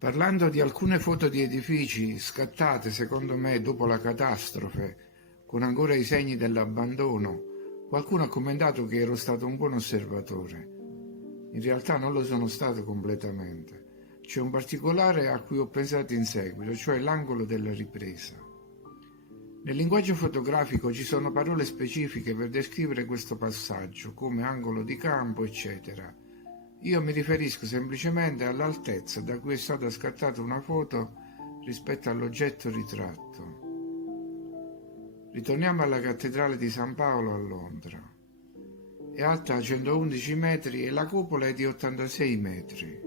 Parlando di alcune foto di edifici scattate, secondo me, dopo la catastrofe, con ancora i segni dell'abbandono, qualcuno ha commentato che ero stato un buon osservatore. In realtà non lo sono stato completamente. C'è un particolare a cui ho pensato in seguito, cioè l'angolo della ripresa. Nel linguaggio fotografico ci sono parole specifiche per descrivere questo passaggio, come angolo di campo, eccetera. Io mi riferisco semplicemente all'altezza da cui è stata scattata una foto rispetto all'oggetto ritratto. Ritorniamo alla cattedrale di San Paolo a Londra. È alta 111 metri e la cupola è di 86 metri.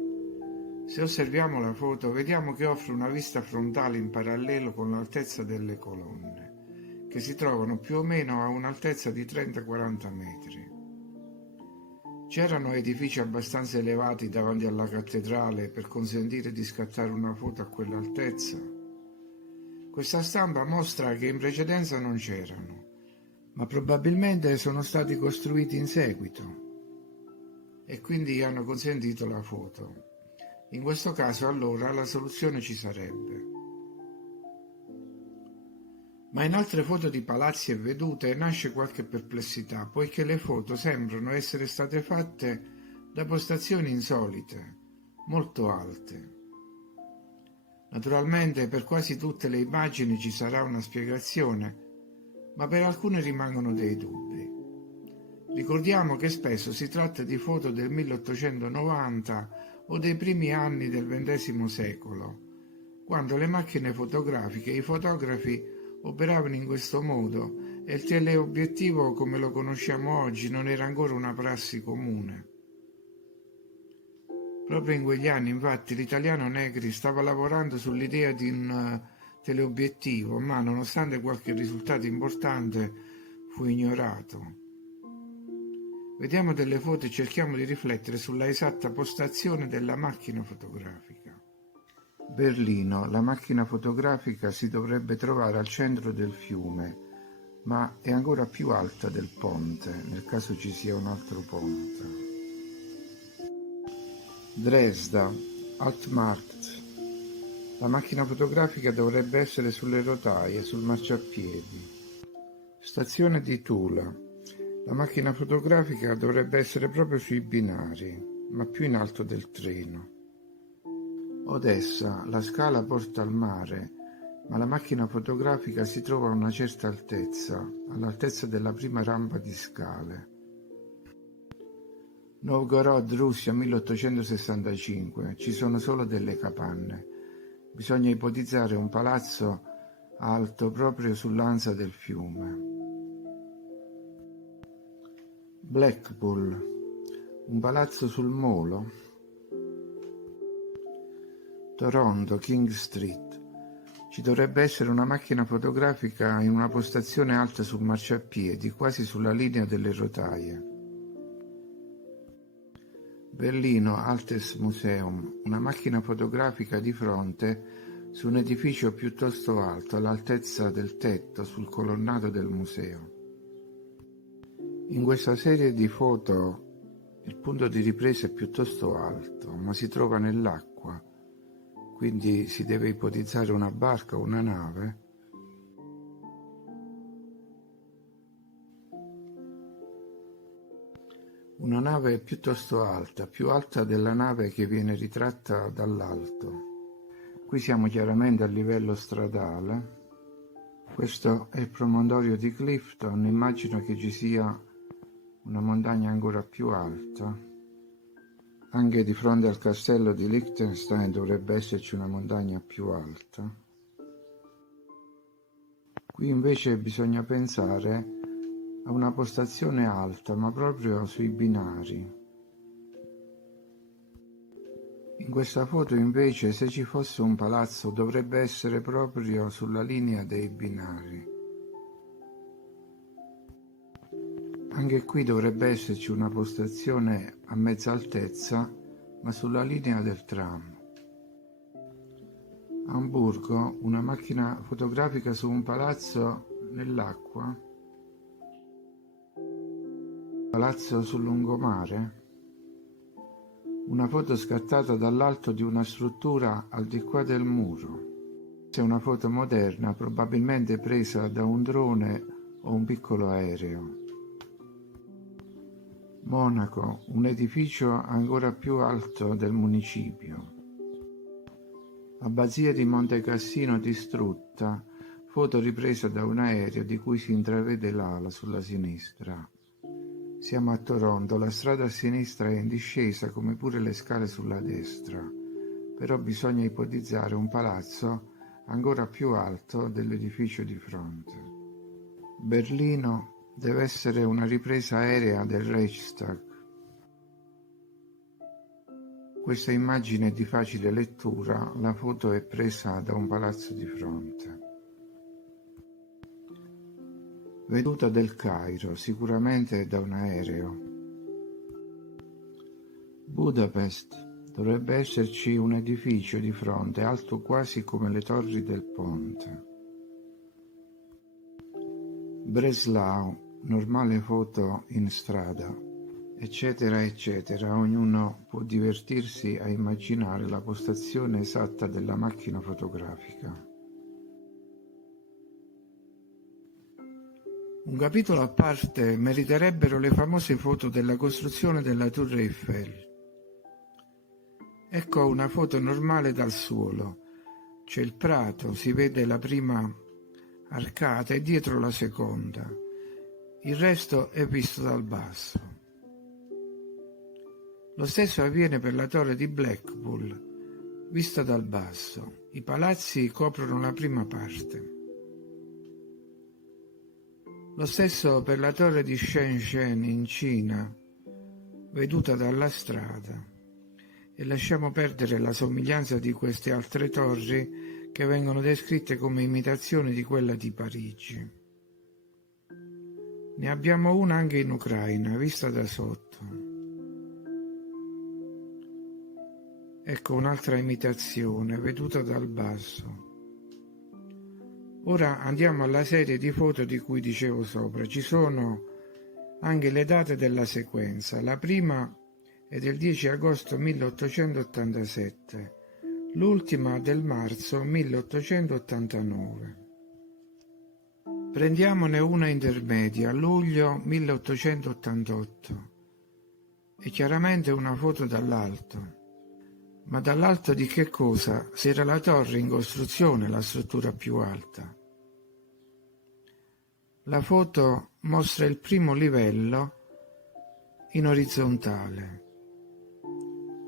Se osserviamo la foto vediamo che offre una vista frontale in parallelo con l'altezza delle colonne, che si trovano più o meno a un'altezza di 30-40 metri. C'erano edifici abbastanza elevati davanti alla cattedrale per consentire di scattare una foto a quell'altezza? Questa stampa mostra che in precedenza non c'erano, ma probabilmente sono stati costruiti in seguito e quindi hanno consentito la foto. In questo caso allora la soluzione ci sarebbe. Ma in altre foto di palazzi e vedute nasce qualche perplessità, poiché le foto sembrano essere state fatte da postazioni insolite, molto alte. Naturalmente per quasi tutte le immagini ci sarà una spiegazione, ma per alcune rimangono dei dubbi. Ricordiamo che spesso si tratta di foto del 1890 o dei primi anni del XX secolo, quando le macchine fotografiche e i fotografi operavano in questo modo e il teleobiettivo come lo conosciamo oggi non era ancora una prassi comune. Proprio in quegli anni, infatti, l'italiano Negri stava lavorando sull'idea di un teleobiettivo, ma nonostante qualche risultato importante fu ignorato. Vediamo delle foto e cerchiamo di riflettere sulla esatta postazione della macchina fotografica. Berlino, la macchina fotografica si dovrebbe trovare al centro del fiume, ma è ancora più alta del ponte, nel caso ci sia un altro ponte. Dresda, Altmarkt. La macchina fotografica dovrebbe essere sulle rotaie, sul marciapiedi. Stazione di Tula. La macchina fotografica dovrebbe essere proprio sui binari, ma più in alto del treno. Odessa, la scala porta al mare, ma la macchina fotografica si trova a una certa altezza, all'altezza della prima rampa di scale. Novgorod, Russia, 1865. Ci sono solo delle capanne. Bisogna ipotizzare un palazzo alto proprio sull'ansa del fiume. Blackpool, un palazzo sul molo. Toronto, King Street. Ci dovrebbe essere una macchina fotografica in una postazione alta sul marciapiedi, quasi sulla linea delle rotaie. Berlino, Altes Museum, una macchina fotografica di fronte su un edificio piuttosto alto, all'altezza del tetto, sul colonnato del museo. In questa serie di foto il punto di ripresa è piuttosto alto, ma si trova nell'acqua, quindi si deve ipotizzare una barca o una nave. Una nave piuttosto alta, più alta della nave che viene ritratta dall'alto. Qui siamo chiaramente a livello stradale. Questo è il promontorio di Clifton, immagino che ci sia una montagna ancora più alta. Anche di fronte al castello di Liechtenstein dovrebbe esserci una montagna più alta. Qui invece bisogna pensare a una postazione alta, ma proprio sui binari. In questa foto invece, se ci fosse un palazzo, dovrebbe essere proprio sulla linea dei binari. Anche qui dovrebbe esserci una postazione a mezza altezza, ma sulla linea del tram. Amburgo, una macchina fotografica su un palazzo nell'acqua. Palazzo sul lungomare. Una foto scattata dall'alto di una struttura al di qua del muro. È una foto moderna, probabilmente presa da un drone o un piccolo aereo. Monaco, un edificio ancora più alto del municipio. Abbazia di Monte Cassino distrutta, foto ripresa da un aereo di cui si intravede l'ala sulla sinistra. Siamo a Toronto, la strada a sinistra è in discesa come pure le scale sulla destra, però bisogna ipotizzare un palazzo ancora più alto dell'edificio di fronte. Berlino deve essere una ripresa aerea del Reichstag. Questa immagine è di facile lettura, la foto è presa da un palazzo di fronte. Veduta del Cairo, sicuramente da un aereo. Budapest, dovrebbe esserci un edificio di fronte, alto quasi come le torri del ponte. Breslau, normale foto in strada, eccetera, eccetera. Ognuno può divertirsi a immaginare la postazione esatta della macchina fotografica. Un capitolo a parte meriterebbero le famose foto della costruzione della Tour Eiffel. Ecco una foto normale dal suolo. C'è il prato, si vede la prima arcata e dietro la seconda. Il resto è visto dal basso. Lo stesso avviene per la torre di Blackpool, vista dal basso. I palazzi coprono la prima parte. Lo stesso per la torre di Shenzhen in Cina, veduta dalla strada. E lasciamo perdere la somiglianza di queste altre torri che vengono descritte come imitazioni di quella di Parigi. Ne abbiamo una anche in Ucraina, vista da sotto. Ecco un'altra imitazione, veduta dal basso. Ora andiamo alla serie di foto di cui dicevo sopra. Ci sono anche le date della sequenza. La prima è del 10 agosto 1887, l'ultima del marzo 1889. Prendiamone una intermedia, luglio 1888. È chiaramente una foto dall'alto. Ma dall'alto di che cosa? Se era la torre in costruzione, la struttura più alta. La foto mostra il primo livello in orizzontale.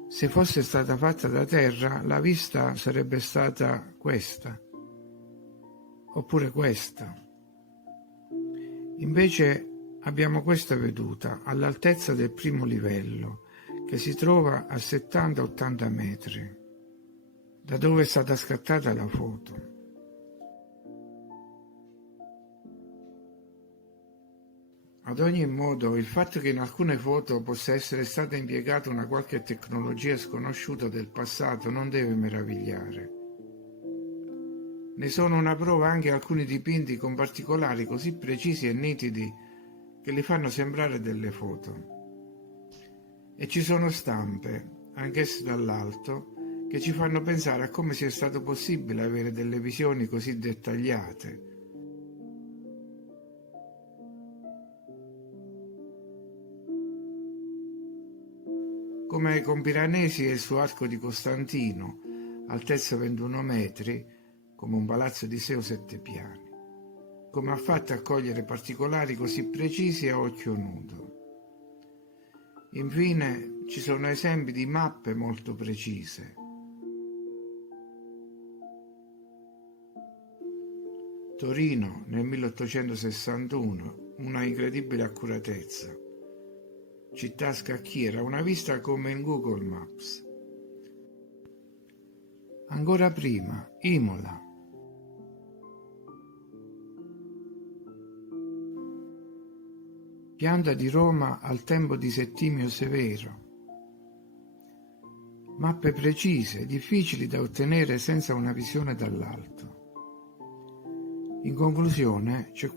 Se fosse stata fatta da terra, la vista sarebbe stata questa, oppure questa. Invece abbiamo questa veduta all'altezza del primo livello, che si trova a 70-80 metri, da dove è stata scattata la foto. Ad ogni modo, il fatto che in alcune foto possa essere stata impiegata una qualche tecnologia sconosciuta del passato non deve meravigliare. Ne sono una prova anche alcuni dipinti con particolari così precisi e nitidi che li fanno sembrare delle foto. E ci sono stampe, anch'esse dall'alto, che ci fanno pensare a come sia stato possibile avere delle visioni così dettagliate. Come con Piranesi e il suo arco di Costantino, altezza 21 metri, come un palazzo di 6 o 7 piani. Come ha fatto a cogliere particolari così precisi a occhio nudo. Infine ci sono esempi di mappe molto precise. Torino nel 1861, una incredibile accuratezza. Città scacchiera, una vista come in Google Maps. Ancora prima, Imola. Pianta di Roma al tempo di Settimio Severo. Mappe precise, difficili da ottenere senza una visione dall'alto. In conclusione, c'è